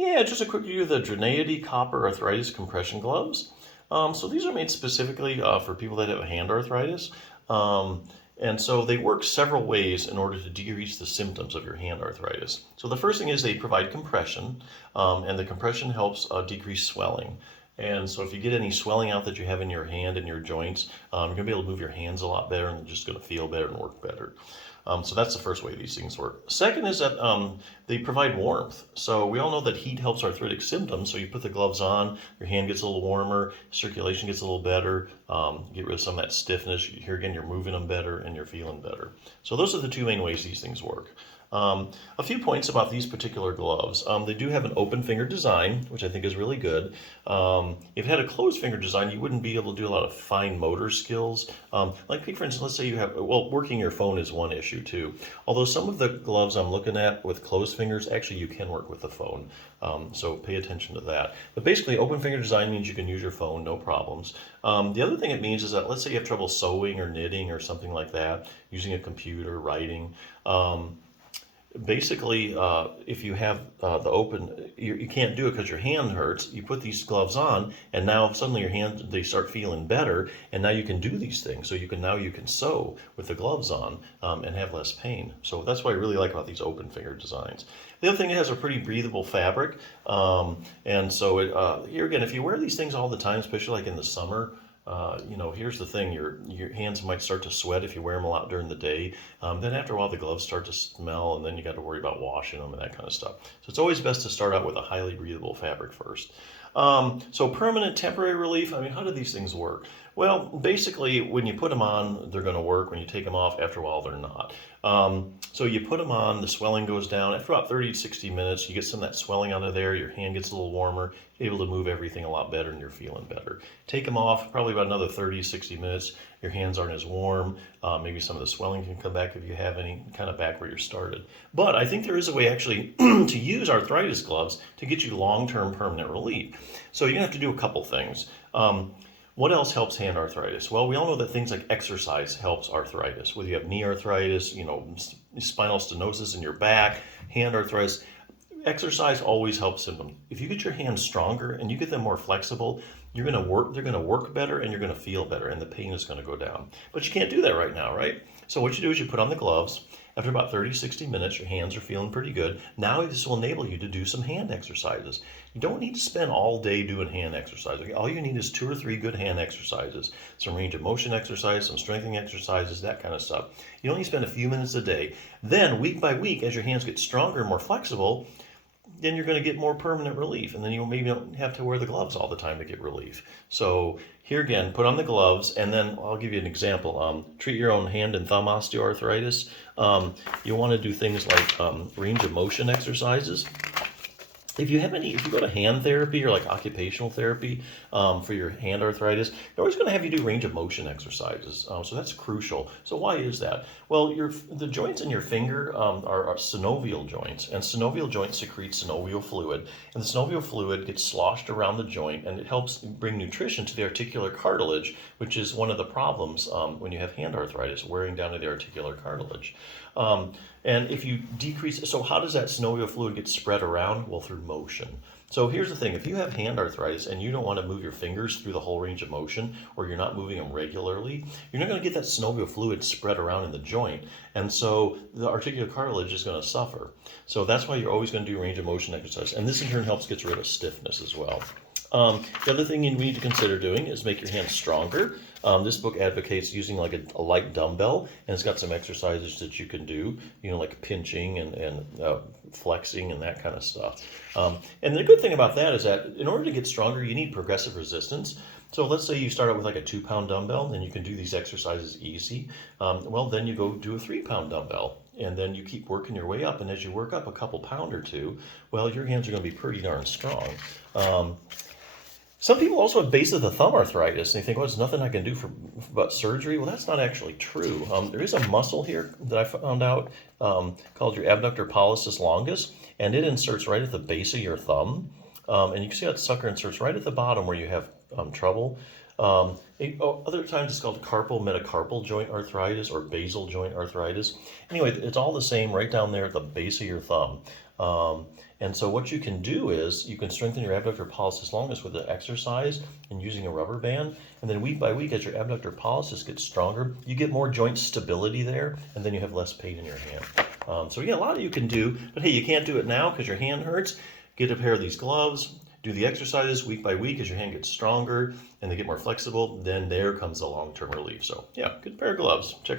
Yeah, just a quick review of the DRNAIETY copper arthritis compression gloves. So these are made specifically for people that have hand arthritis. Um, and so they work several ways in order to decrease the symptoms of your hand arthritis. So the first thing is they provide compression, and the compression helps decrease swelling. And so if you get any swelling out that you have in your hand and your joints, you're going to be able to move your hands a lot better and you're just going to feel better and work better. So that's the first way these things work. Second is that they provide warmth. So we all know that heat helps arthritic symptoms. So you put the gloves on, your hand gets a little warmer, circulation gets a little better, get rid of some of that stiffness. Here again, you're moving them better and you're feeling better. So those are the two main ways these things work. A few points about these particular gloves. They do have an open finger design, which I think is really good. If you had a closed finger design, you wouldn't be able to do a lot of fine motor skills. Like, for instance, let's say you have, well, working your phone is one issue too. Although some of the gloves I'm looking at with closed fingers, actually you can work with the phone. So pay attention to that. But basically, open finger design means you can use your phone, no problems. The other thing it means is that let's say you have trouble sewing or knitting or something like that, using a computer, writing. Basically, if you have the open, you can't do it because your hand hurts. You put these gloves on, and now suddenly your hands they start feeling better, and now you can do these things. So you can sew with the gloves on and have less pain. So that's what I really like about these open finger designs. The other thing, it has a pretty breathable fabric, and so here again, if you wear these things all the time, especially like in the summer. Here's the thing, your hands might start to sweat if you wear them a lot during the day. Then after a while, the gloves start to smell, and then you got to worry about washing them and that kind of stuff. So it's always best to start out with a highly breathable fabric first. So permanent, temporary relief, I mean, how do these things work? Well, basically, when you put them on, they're going to work. When you take them off, after a while, they're not. So you put them on, the swelling goes down. After about 30 to 60 minutes, you get some of that swelling out of there. Your hand gets a little warmer. You're able to move everything a lot better, and you're feeling better. Take them off, probably about another 30 to 60 minutes. Your hands aren't as warm. Maybe some of the swelling can come back if you have any, kind of back where you started. But I think there is a way actually to use arthritis gloves to get you long-term permanent relief. So you're going to have to do a couple things. What else helps hand arthritis? Well, we all know that things like exercise helps arthritis. Whether you have knee arthritis, spinal stenosis in your back, hand arthritis, exercise always helps symptoms. If you get your hands stronger and you get them more flexible, they're going to work better and you're going to feel better and the pain is going to go down. But you can't do that right now, right? So what you do is you put on the gloves. After about 30, 60 minutes, your hands are feeling pretty good. Now this will enable you to do some hand exercises. You don't need to spend all day doing hand exercises. Okay? All you need is 2 or 3 good hand exercises. Some range of motion exercise, some strengthening exercises, that kind of stuff. You only spend a few minutes a day. Then week by week, as your hands get stronger and more flexible, then you're going to get more permanent relief. And then you maybe don't have to wear the gloves all the time to get relief. So here again, put on the gloves, and then I'll give you an example. Treat your own hand and thumb osteoarthritis. You want to do things like range of motion exercises. If you go to hand therapy or like occupational therapy for your hand arthritis, they're always going to have you do range of motion exercises. So that's crucial. So why is that? Well, the joints in your finger are synovial joints, and synovial joints secrete synovial fluid, and the synovial fluid gets sloshed around the joint, and it helps bring nutrition to the articular cartilage, which is one of the problems when you have hand arthritis, wearing down to the articular cartilage. And if you decrease, so how does that synovial fluid get spread around? Well, through motion. So here's the thing, if you have hand arthritis and you don't want to move your fingers through the whole range of motion, or you're not moving them regularly, you're not going to get that synovial fluid spread around in the joint. And so the articular cartilage is going to suffer. So that's why you're always going to do range of motion exercise. And this in turn helps get rid of stiffness as well. The other thing you need to consider doing is make your hands stronger. This book advocates using like a light dumbbell, and it's got some exercises that you can do, like pinching and flexing and that kind of stuff. And the good thing about that is that in order to get stronger, you need progressive resistance. So let's say you start out with like a 2-pound dumbbell, and you can do these exercises easy. Well, then you go do a 3-pound dumbbell. And then you keep working your way up. And as you work up a couple pound or two, well, your hands are going to be pretty darn strong. Some people also have base of the thumb arthritis. And they think, well, there's nothing I can do but surgery. Well, that's not actually true. There is a muscle here that I found out called your abductor pollicis longus, and it inserts right at the base of your thumb. And you can see that sucker inserts right at the bottom where you have trouble. Other times it's called carpal metacarpal joint arthritis or basal joint arthritis. Anyway, it's all the same right down there at the base of your thumb. And so what you can do is you can strengthen your abductor pollicis longus with the exercise and using a rubber band. And then week by week, as your abductor pollicis gets stronger, you get more joint stability there, and then you have less pain in your hand. So yeah, a lot of you can do, but hey, you can't do it now because your hand hurts. Get a pair of these gloves, do the exercises week by week as your hand gets stronger and they get more flexible. Then there comes the long-term relief. So yeah, good pair of gloves. Check them out.